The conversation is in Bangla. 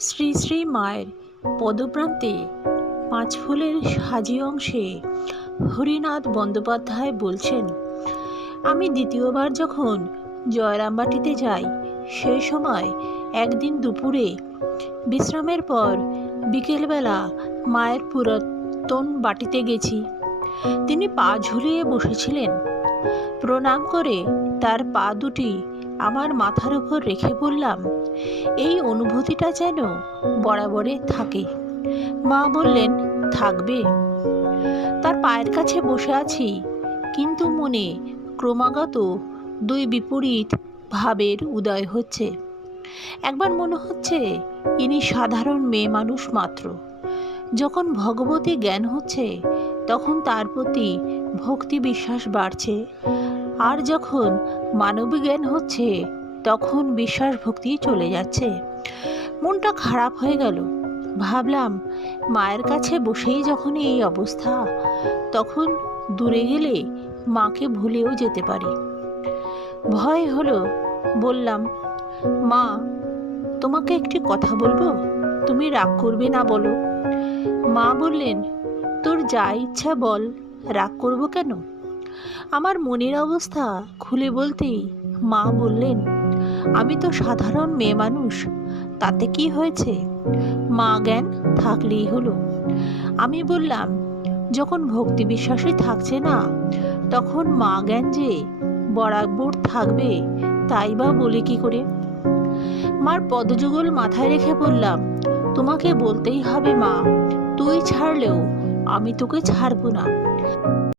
শ্রী শ্রী মায়ের পদপ্রান্তে পাঁচফুলের সাজি অংশে হরিনাথ বন্দ্যোপাধ্যায় বলছেন, আমি দ্বিতীয়বার যখন জয়রামবাটিতে যাই সেই সময় একদিন দুপুরে বিশ্রামের পর বিকেলবেলা মায়ের পুরাতন বাটিতে গেছি। তিনি পা ঝুলিয়ে বসেছিলেন। প্রণাম করে তার পা দুটি আমার মাথার উপর রেখে বললাম, এই অনুভূতিটা যেন বরাবরে থাকে। মা বললেন, থাকবে। তার পায়ের কাছে বসে আছি, কিন্তু মনে ক্রমাগত দুই বিপরীত ভাবের উদয় হচ্ছে। একবার মনে হচ্ছে ইনি সাধারণ মেয়ে মানুষ মাত্র। যখন ভগবতী জ্ঞান হচ্ছে তখন তার প্রতি ভক্তি বিশ্বাস বাড়ছে, আর যখন মানবিক জ্ঞান হচ্ছে তখন বিশ্বাস ভক্তি চলে যাচ্ছে। মনটা খারাপ হয়ে গেল। ভাবলাম, মায়ের কাছে বসেই যখন এই অবস্থা, তখন দূরে গেলে মাকে ভুলেও যেতে পারি। ভয় হলো। বললাম, মা, তোমাকে একটি কথা বলবো, তুমি রাগ করবে না বলো? মা বললেন, তোর যা ইচ্ছা বল, রাগ করব কেন? আমার মনের অবস্থা খুলে বলতেই মা বললেন, আমি তো সাধারণ মেয়ে মানুষ, তাতে কি হয়েছে? মা জ্ঞান থাকলেই হলো। আমি বললাম, যখন ভক্তি বিশ্বাসই থাকছে না, তখন মা জ্ঞান যে বরাবর থাকবে তাই বা বলি কি করে? মার পদযুগল মাথায় রেখে বললাম, তোমাকে বলতেই হবে মা, তুই ছাড়লেও আমি তোকে ছাড়বো না।